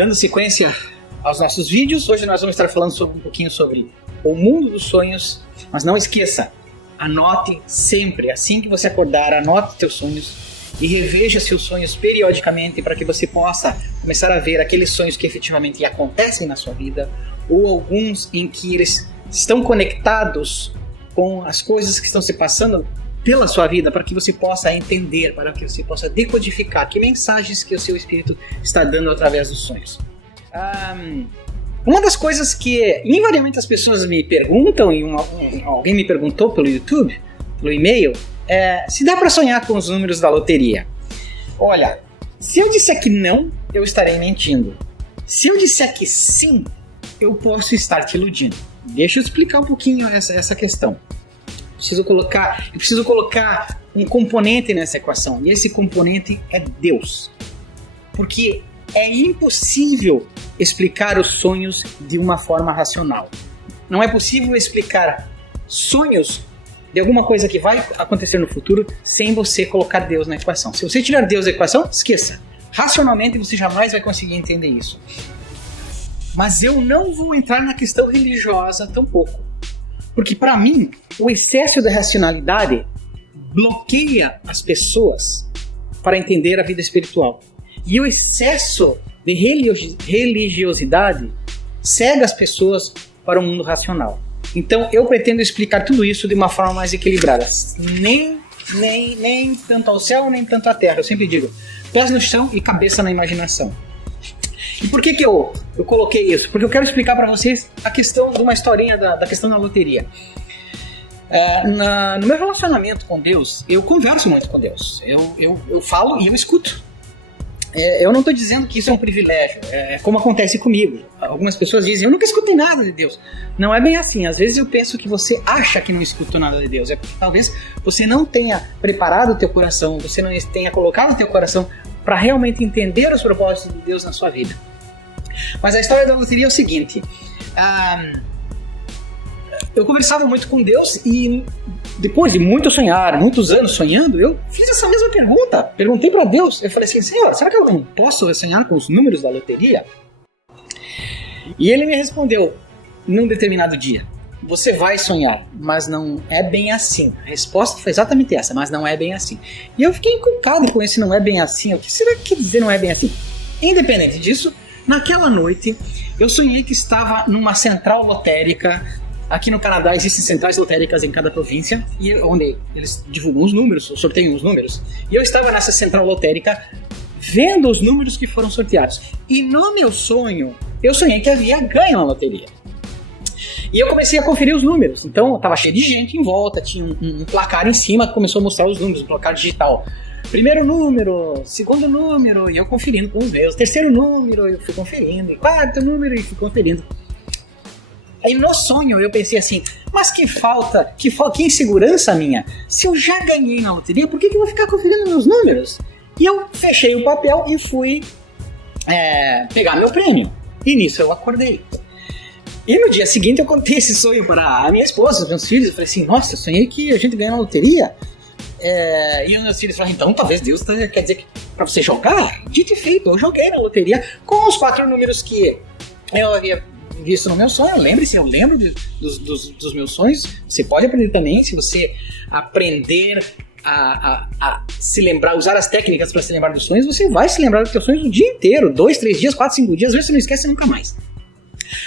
Dando sequência aos nossos vídeos, hoje nós vamos estar falando um pouquinho sobre o mundo dos sonhos, mas não esqueça, anote sempre, assim que você acordar, anote seus sonhos e reveja seus sonhos periodicamente para que você possa começar a ver aqueles sonhos que efetivamente acontecem na sua vida ou alguns em que eles estão conectados com as coisas que estão se passando pela sua vida, para que você possa entender, para que você possa decodificar que mensagens que o seu espírito está dando através dos sonhos. Uma das coisas que invariavelmente as pessoas me perguntam, e alguém me perguntou pelo YouTube, pelo e-mail, é se dá para sonhar com os números da loteria. Olha, se eu disser que não, eu estarei mentindo. Se eu disser que sim, eu posso estar te iludindo. Deixa eu explicar um pouquinho essa questão. Eu preciso colocar um componente nessa equação, e esse componente é Deus. Porque é impossível explicar os sonhos de uma forma racional. Não é possível explicar sonhos de alguma coisa que vai acontecer no futuro sem você colocar Deus na equação. Se você tirar Deus da equação, esqueça. Racionalmente você jamais vai conseguir entender isso. Mas eu não vou entrar na questão religiosa tampouco. Porque para mim, o excesso da racionalidade bloqueia as pessoas para entender a vida espiritual. E o excesso de religiosidade cega as pessoas para o mundo racional. Então eu pretendo explicar tudo isso de uma forma mais equilibrada. Nem tanto ao céu, nem tanto à terra. Eu sempre digo, pés no chão e cabeça na imaginação. E por que eu coloquei isso? Porque eu quero explicar para vocês a questão de uma historinha da questão da loteria. No meu relacionamento com Deus, eu converso muito com Deus. Eu falo e eu escuto. Eu não estou dizendo que isso é um privilégio, é como acontece comigo. Algumas pessoas dizem, eu nunca escutei nada de Deus. Não é bem assim. Às vezes eu penso que você acha que não escutou nada de Deus. É porque talvez você não tenha preparado o teu coração, você não tenha colocado o teu coração para realmente entender os propósitos de Deus na sua vida. Mas a história da loteria é o seguinte. Eu conversava muito com Deus e depois de muitos anos sonhando, eu fiz essa mesma pergunta. Perguntei para Deus. Eu falei assim, Senhor, será que eu não posso sonhar com os números da loteria? E ele me respondeu, num determinado dia, você vai sonhar, mas não é bem assim. A resposta foi exatamente essa, mas não é bem assim. E eu fiquei encucado com esse não é bem assim. O que será que quer dizer não é bem assim? Independente disso, naquela noite, eu sonhei que estava numa central lotérica. Aqui no Canadá existem centrais lotéricas em cada província, e onde eles divulgam os números, sorteiam os números. E eu estava nessa central lotérica vendo os números que foram sorteados. E no meu sonho, eu sonhei que havia ganho na loteria. E eu comecei a conferir os números. Então, estava cheio de gente em volta, tinha um placar em cima que começou a mostrar os números, um placar digital. Primeiro número, segundo número, e eu conferindo com os meus. Terceiro número, eu fui conferindo. Quarto número, e fui conferindo. Aí no sonho eu pensei assim, mas que insegurança minha. Se eu já ganhei na loteria, por que eu vou ficar conferindo meus números? E eu fechei o papel e fui pegar meu prêmio. E nisso eu acordei. E no dia seguinte eu contei esse sonho para a minha esposa, os meus filhos. Eu falei assim, nossa, eu sonhei que a gente ganhou na loteria. E os meus filhos falaram, então talvez Deus quer dizer que para você jogar? Dito e feito, eu joguei na loteria com os 4 números que eu havia visto no meu sonho. Lembre-se, eu lembro dos meus sonhos. Você pode aprender também, se você aprender a se lembrar, usar as técnicas para se lembrar dos sonhos, você vai se lembrar dos seus sonhos o dia inteiro, 2, 3 dias, 4, 5 dias, às vezes você não esquece nunca mais.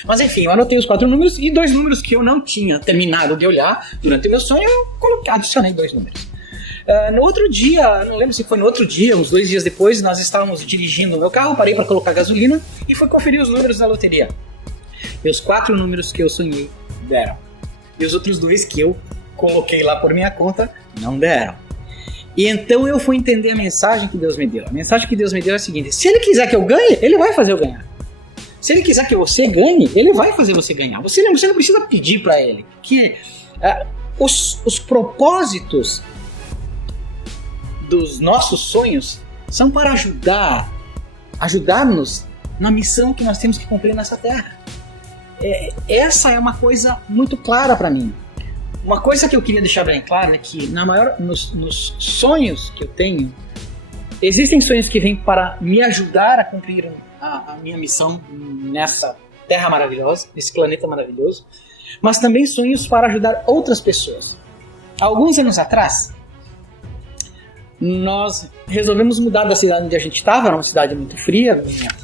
Mas enfim, eu anotei os 4 números e 2 números que eu não tinha terminado de olhar durante o meu sonho, eu adicionei 2 números. No outro dia, não lembro se foi no outro dia, uns 2 dias depois, nós estávamos dirigindo o meu carro, parei para colocar gasolina e fui conferir os números da loteria. E os 4 números que eu sonhei deram. E os outros 2 que eu coloquei lá por minha conta não deram. E então eu fui entender a mensagem que Deus me deu. A mensagem que Deus me deu é a seguinte: se Ele quiser que eu ganhe, Ele vai fazer eu ganhar. Se Ele quiser que você ganhe, Ele vai fazer você ganhar. Você não precisa pedir para Ele. Que os propósitos dos nossos sonhos são para ajudar-nos na missão que nós temos que cumprir nessa terra. Essa é uma coisa muito clara para mim. Uma coisa que eu queria deixar bem claro é que nos sonhos que eu tenho, existem sonhos que vêm para me ajudar a cumprir a minha missão nessa terra maravilhosa, nesse planeta maravilhoso, mas também sonhos para ajudar outras pessoas. Há alguns anos atrás, nós resolvemos mudar da cidade onde a gente estava, era uma cidade muito fria,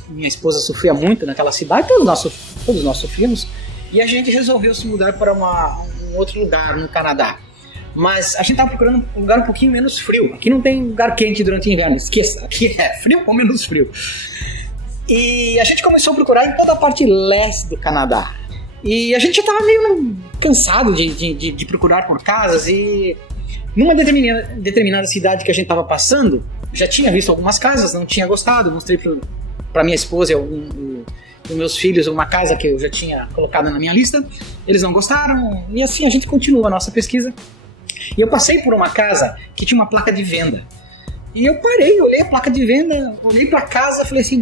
minha esposa sofria muito naquela cidade, todos nós sofríamos, e a gente resolveu se mudar para um outro lugar no Canadá. Mas a gente estava procurando um lugar um pouquinho menos frio. Aqui não tem lugar quente durante o inverno, esqueça, aqui é frio ou menos frio. E a gente começou a procurar em toda a parte leste do Canadá. E a gente já estava meio cansado de procurar por casas, e numa determinada cidade que a gente estava passando, já tinha visto algumas casas, não tinha gostado, mostrei para minha esposa e meus filhos uma casa que eu já tinha colocado na minha lista, eles não gostaram, e assim a gente continua a nossa pesquisa. E eu passei por uma casa que tinha uma placa de venda. E eu parei, olhei a placa de venda, olhei pra casa e falei assim,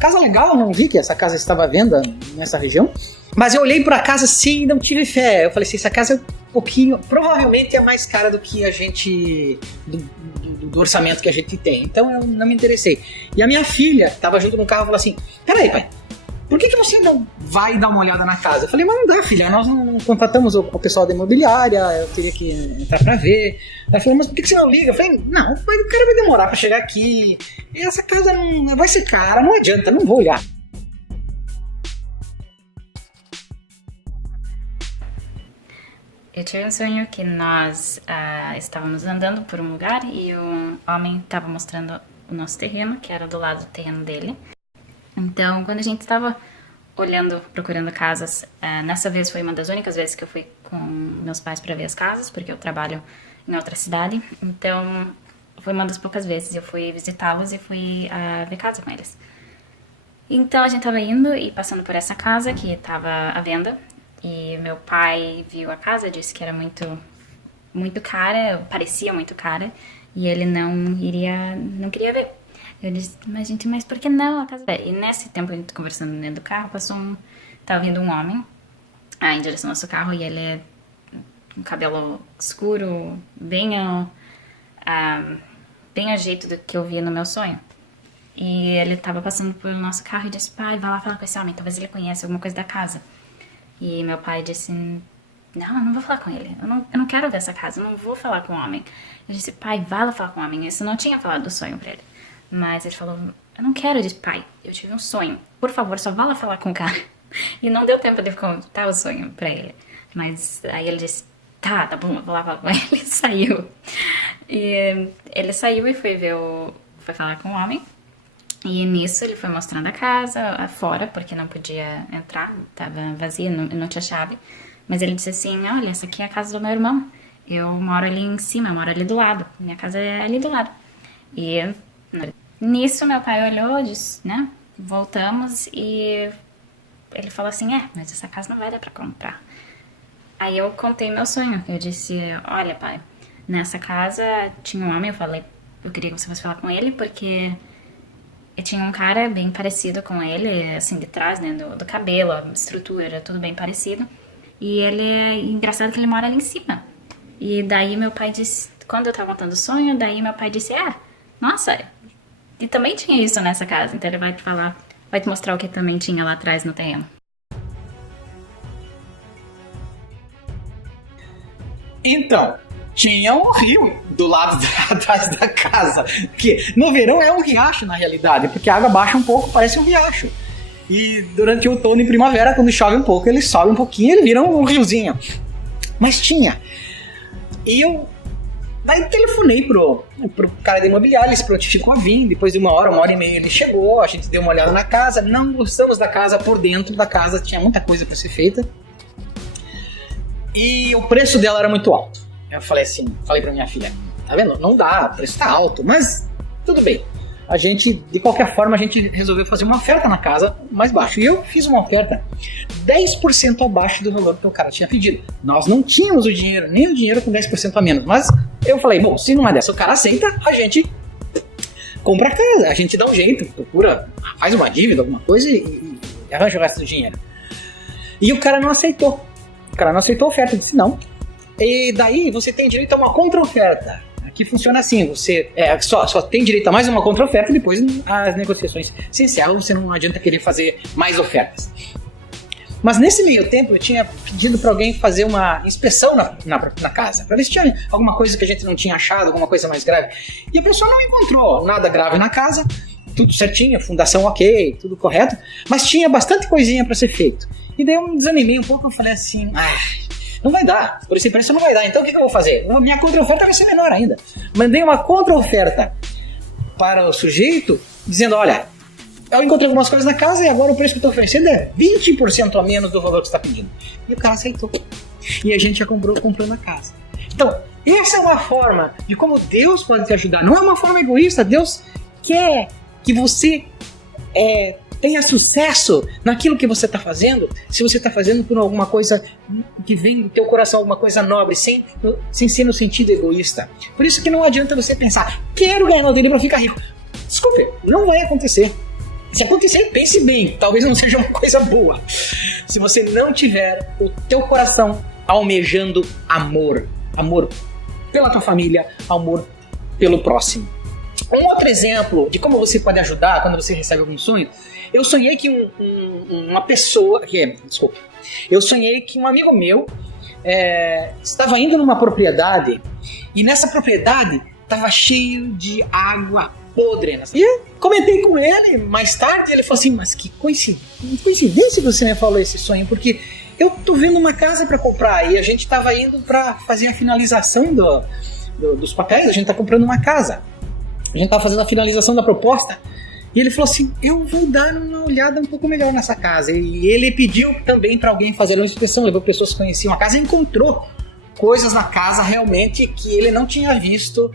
casa legal, eu não vi que essa casa estava à venda nessa região. Mas eu olhei pra casa assim e não tive fé. Eu falei assim, essa casa é um pouquinho, provavelmente é mais cara do que a gente, do orçamento que a gente tem. Então eu não me interessei. E a minha filha, que estava junto no carro, falou assim, peraí, pai, por que você não vai dar uma olhada na casa? Eu falei, mas não dá, filha, nós não contratamos o pessoal da imobiliária, eu teria que entrar pra ver. Ela falou, mas por que você não liga? Eu falei, não, o cara vai demorar pra chegar aqui, e essa casa não vai ser cara, não adianta, não vou olhar. Eu tive um sonho que nós estávamos andando por um lugar e o homem estava mostrando o nosso terreno, que era do lado do terreno dele. Então, quando a gente estava olhando, procurando casas, nessa vez foi uma das únicas vezes que eu fui com meus pais para ver as casas, porque eu trabalho em outra cidade. Então, foi uma das poucas vezes eu fui visitá-los e fui ver casa com eles. Então, a gente estava indo e passando por essa casa que estava à venda. E meu pai viu a casa, disse que era muito cara, parecia muito cara, e ele não queria ver. Eu disse, mas por que não a casa? E nesse tempo, a gente conversando dentro do carro, tava vindo um homem em direção ao nosso carro, e ele é com cabelo escuro, bem ao jeito do que eu via no meu sonho. E ele tava passando pelo nosso carro e disse, pai, vai lá falar com esse homem, talvez ele conheça alguma coisa da casa. E meu pai disse, não vou falar com ele, eu não quero ver essa casa, eu não vou falar com o homem. Eu disse, pai, vai lá falar com o homem. Isso não tinha falado do sonho pra ele. Mas ele falou, eu não quero. Eu disse, pai, eu tive um sonho, por favor, só vá lá falar com o cara. E não deu tempo de contar o sonho pra ele. Mas aí ele disse, tá bom, eu vou lá falar com ele. Ele saiu. E ele saiu e foi falar com o homem. E nisso ele foi mostrando a casa fora, porque não podia entrar, tava vazia, não tinha chave. Mas ele disse assim, olha, essa aqui é a casa do meu irmão. Eu moro ali em cima, eu moro ali do lado. Minha casa é ali do lado. E nisso meu pai olhou, disse, né, voltamos e ele falou assim, mas essa casa não vai dar pra comprar. Aí eu contei meu sonho, eu disse, olha pai, nessa casa tinha um homem, eu queria que você fosse falar com ele, porque tinha um cara bem parecido com ele, assim, de trás, né, do cabelo, a estrutura, tudo bem parecido. E ele é engraçado que ele mora ali em cima. E daí meu pai disse, quando eu tava contando o sonho, daí meu pai disse, nossa, e também tinha isso nessa casa. Então ele vai te mostrar o que também tinha lá atrás no terreno. Então, tinha um rio do lado atrás da casa, que no verão é um riacho na realidade, porque a água baixa um pouco, parece um riacho. E durante o outono e primavera, quando chove um pouco, ele sobe um pouquinho, ele vira um riozinho. Mas tinha. E eu daí telefonei pro cara da imobiliária, ele se prontificou a vir, depois de uma hora e meia ele chegou, a gente deu uma olhada na casa, não gostamos da casa, por dentro da casa tinha muita coisa para ser feita. E o preço dela era muito alto. Eu falei pra minha filha, tá vendo? Não dá, o preço tá alto, mas tudo bem. De qualquer forma, a gente resolveu fazer uma oferta na casa mais baixo. E eu fiz uma oferta 10% abaixo do valor que o cara tinha pedido. Nós não tínhamos nem o dinheiro com 10% a menos. Mas eu falei, bom, se não é dessa, o cara aceita, a gente compra a casa. A gente dá um jeito, procura, faz uma dívida, alguma coisa e arranja o resto do dinheiro. E o cara não aceitou. O cara não aceitou a oferta, disse não. E daí você tem direito a uma contra-oferta. que funciona assim, você só tem direito a mais uma contra-oferta e depois as negociações se encerram, você não adianta querer fazer mais ofertas. Mas nesse meio tempo eu tinha pedido para alguém fazer uma inspeção na casa, para ver se tinha alguma coisa que a gente não tinha achado, alguma coisa mais grave. E a pessoa não encontrou nada grave na casa, tudo certinho, fundação ok, tudo correto, mas tinha bastante coisinha para ser feito. E daí eu me desanimei um pouco, eu falei assim, não vai dar, por esse preço não vai dar, então o que eu vou fazer? Minha contra-oferta vai ser menor ainda. Mandei uma contra-oferta para o sujeito, dizendo, olha, eu encontrei algumas coisas na casa e agora o preço que eu estou oferecendo é 20% a menos do valor que você está pedindo. E o cara aceitou. E a gente já comprou na casa. Então, essa é uma forma de como Deus pode te ajudar. Não é uma forma egoísta. Deus quer que você tenha sucesso naquilo que você está fazendo. Se você está fazendo por alguma coisa que vem do teu coração, alguma coisa nobre, sem ser no sentido egoísta. Por isso que não adianta você pensar, quero ganhar na loteria para ficar rico. Desculpe, não vai acontecer. Se acontecer, pense bem, talvez não seja uma coisa boa. Se você não tiver o teu coração almejando amor pela tua família, amor pelo próximo. Um outro exemplo de como você pode ajudar quando você recebe algum sonho, eu sonhei que eu sonhei que um amigo meu estava indo numa propriedade e nessa propriedade estava cheio de água podre. E eu comentei com ele mais tarde, ele falou assim, mas que coincidência que você me falou esse sonho, porque eu tô vendo uma casa para comprar e a gente tava indo para fazer a finalização dos papéis, a gente tá comprando uma casa, a gente tava fazendo a finalização da proposta, e ele falou assim, eu vou dar uma olhada um pouco melhor nessa casa, e ele pediu também para alguém fazer uma inspeção, levou pessoas que conheciam a casa e encontrou coisas na casa realmente que ele não tinha visto,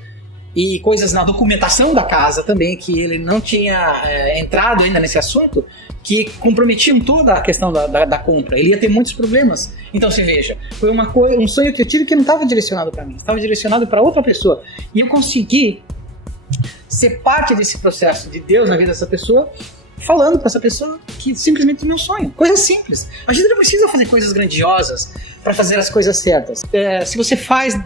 e coisas na documentação da casa também, que ele não tinha entrado ainda nesse assunto, que comprometiam toda a questão da compra. Ele ia ter muitos problemas. Então, se veja, foi um sonho que eu tive que não estava direcionado para mim, estava direcionado para outra pessoa. E eu consegui ser parte desse processo de Deus na vida dessa pessoa, falando para essa pessoa que simplesmente é meu sonho. Coisas simples. A gente não precisa fazer coisas grandiosas para fazer as coisas certas. Se você faz